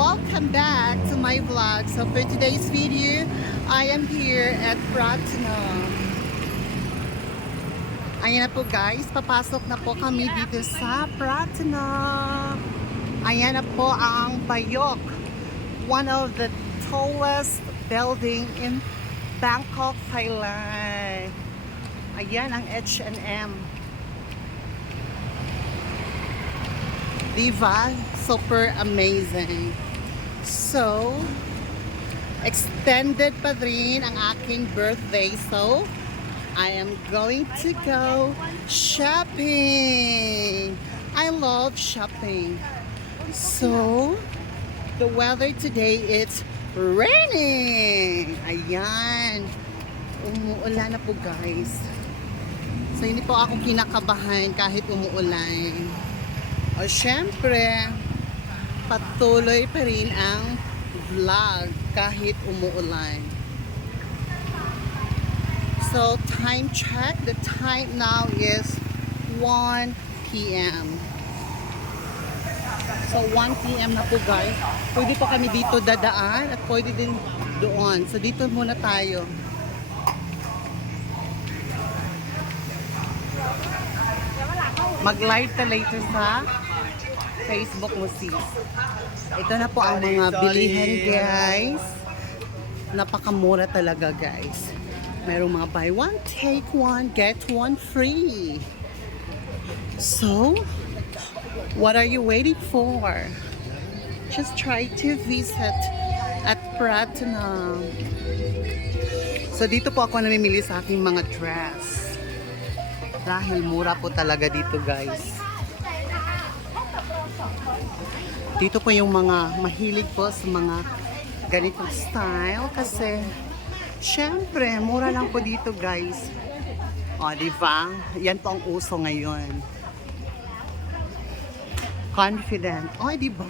welcome back to my vlog. So for today's video, I am here at Pratna. Ayan na po guys, papasok na po kami dito sa Pratna. Ayan na po ang Bayok, one of the tallest building in Bangkok, Thailand. Ayan ang H&M. Diba? Super amazing. So, extended pa rin ang aking birthday. So, I am going to go shopping. I love shopping. So, the weather today is raining. Ayan. Umuulan na po guys. So, hindi po ako kinakabahan kahit umuulan. O syempre, patuloy pa rin ang vlog kahit umuulan. So, time check. The time now is 1 p.m. So, 1 p.m. na po guys. Pwede po kami dito dadaan at pwede din doon. So, dito muna tayo. Mag-live ka later sa Facebook mo sis. Ito na po ang mga bilihan guys. Napakamura talaga guys. Merong mga buy one, take one, get one free. So, what are you waiting for? Just try to visit at Pratna. So, dito po ako namimili sa aking mga dress. Dahil mura po talaga dito guys. Dito po yung mga mahilig po sa mga ganitong style kasi syempre mura lang po dito guys. O diba? Yan po ang uso ngayon. Confident. O diba?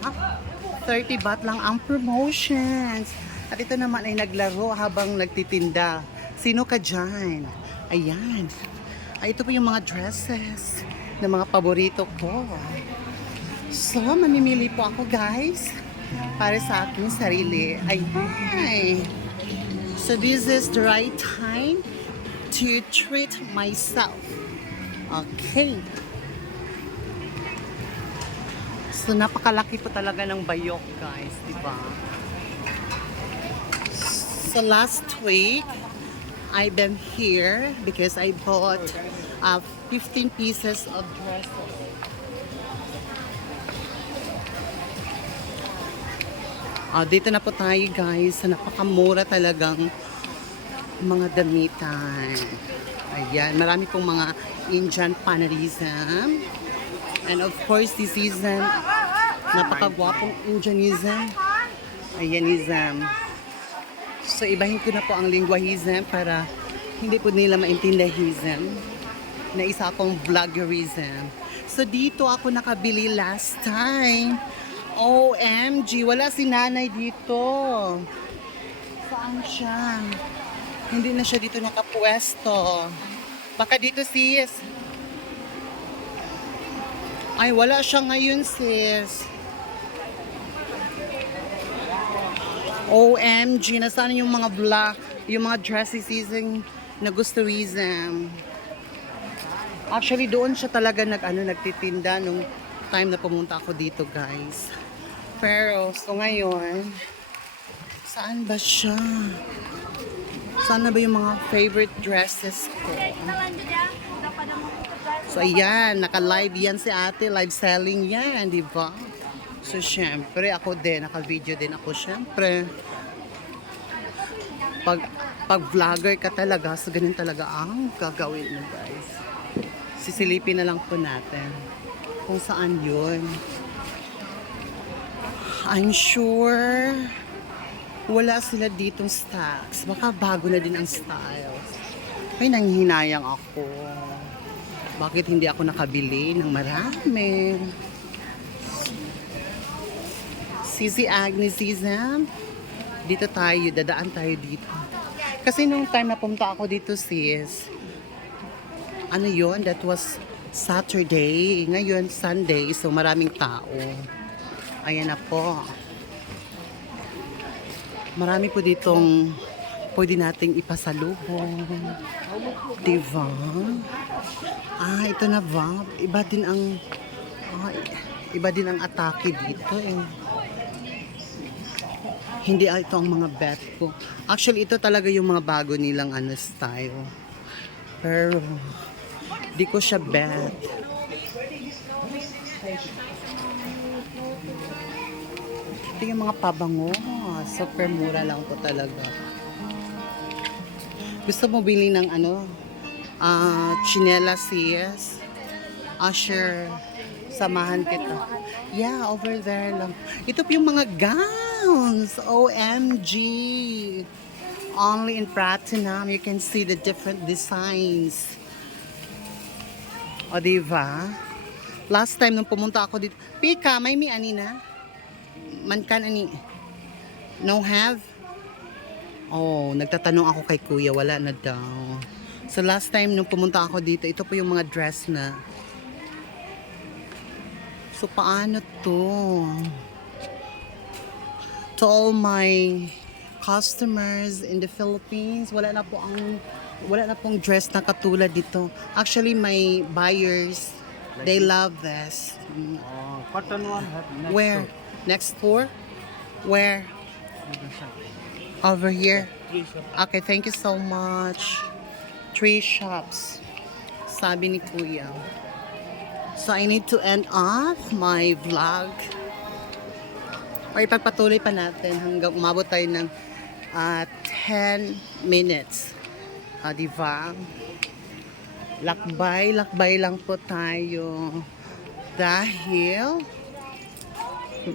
30 baht lang ang promotions. At ito naman ay naglaro habang nagtitinda. Sino ka dyan? Ayan. Ay, ito po yung mga dresses na mga paborito ko. So, mamimili po ako guys para sa aking sarili. Ayan. So, this is the right time to treat myself. Okay. So, napakalaki po talaga ng Bayok guys, diba? So, last week, I've been here because I bought 15 pieces of dresses. Dito na po tayo guys sa napakamura talagang mga damitan. Ayan, marami pong mga Indian Panarism. And of course, this is napakagwapong Indianism. Ayanism. So, ibahin ko na po ang linguahism para hindi po nila maintindihism na isa akong vloggerism. So, dito ako nakabili last time. OMG, wala si nanay dito. Saan siya? Hindi na siya dito nakapwesto. Baka dito sis. Ay, wala siya ngayon sis. OMG, nasaan yung mga vlog, yung mga dressy season na gustoism. Actually, doon siya talaga nagtitinda nung time na pumunta ako dito, guys. Pero, so ngayon, saan ba siya? Saan na ba yung mga favorite dresses ko? So, ayan, naka-live yan si ate, live selling yan, di ba? So, syempre, ako din, naka-video din ako, syempre. Pag vlogger ka talaga, so ganun talaga ang gagawin mo, guys. Sisilipin na lang po natin kung saan yun. I'm sure wala sila ditong stocks. Baka bago na din ang styles. May nanghihinayang ako. Bakit hindi ako nakabili ng marami? Sisi Agnesism. Dito tayo, dadaan tayo dito. Kasi nung time na pumunta ako dito sis, ano yun? That was Saturday. Ngayon, Sunday. So, maraming tao. Ayan na po. Marami po ditong pwede nating ipasalubong. Diba? Ah, ito na va. Iba din ang atake dito eh. Hindi ito ang mga bet ko. Actually, ito talaga yung mga bago nilang style. Pero, di ko siya bet. Ito yung mga pabango. Super mura lang po talaga. Gusto mo bili ng chinelas, yes? Usher, samahan kita. Yeah, over there lang. Ito po yung mga gowns. OMG. Only in platinum. You can see the different designs. O, diba? Last time nung pumunta ako dito. Pika, may mi ani na? Mankan ani? No have? Oh, nagtatanong ako kay kuya. Wala na daw. So last time nung pumunta ako dito, ito po yung mga dress na. So paano to? To all my customers in the Philippines, wala na pong dress na katulad dito. Actually, my buyers, they love this. Cotton one have next Where? Next door? Where? Over here? Okay, thank you so much. 3 shops. Sabi ni Kuya. So, I need to end off my vlog. Or ipagpatuloy pa natin hanggang umabot tayo ng 10 minutes. Diba? Lakbay lang po tayo. Dahil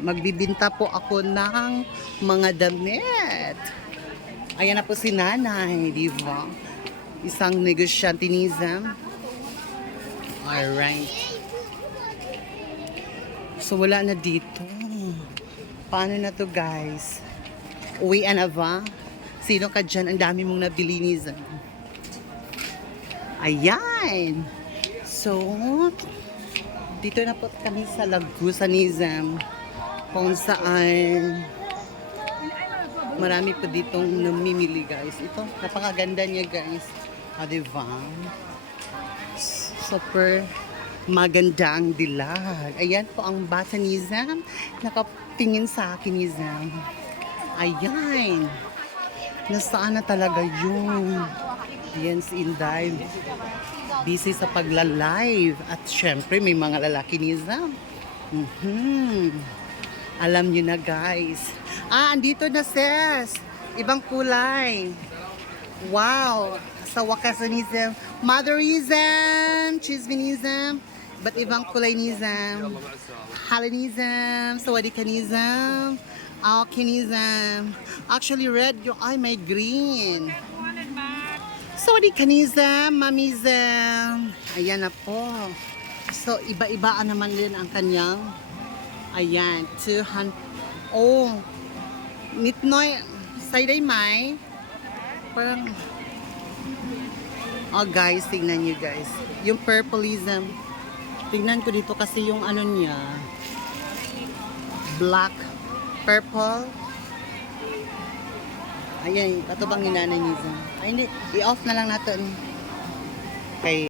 magbibinta po ako ng mga damit. Ayan na po si nanay, diba? Isang negosyantinism. Alright. So wala na dito. Paano na to guys? Uwian na ba? Sino ka dyan? Ang dami mong nabili ni Zam. Ayan. So, dito na po kami sa Lagusan ni Zam. Kung saan marami po ditong namimili guys. Ito, napakaganda niya guys. Diba? Super maganda ang dilag. Ayan po ang bata ni Zam. Nakatingin sa akin ni Zam. Ayan. Nasaan na talaga yun? Ayan si Inday. Busy sa pagla-live. At syempre may mga lalaki ni Zam. Alam nyo na guys. Andito na sis. Ibang kulay. Wow. Sa wakas ni Zam. Motherism. Chisminism. Ba't ibang kulay ni Zam? Halanism. Sawadikanism. Alkinism. Actually red yung may green. Sawadikanism. Mamizm. Ayan na po. So iba-ibaan naman din ang kanyang. Ayan, 200. Oh, nitnoy, sayday may. Parang, guys, tingnan nyo guys. Yung purpleism. Tingnan ko dito kasi yung niya. Black, purple. Ayan, ito bang ninanay niya? Ay, hindi. I-off na lang natin. Okay.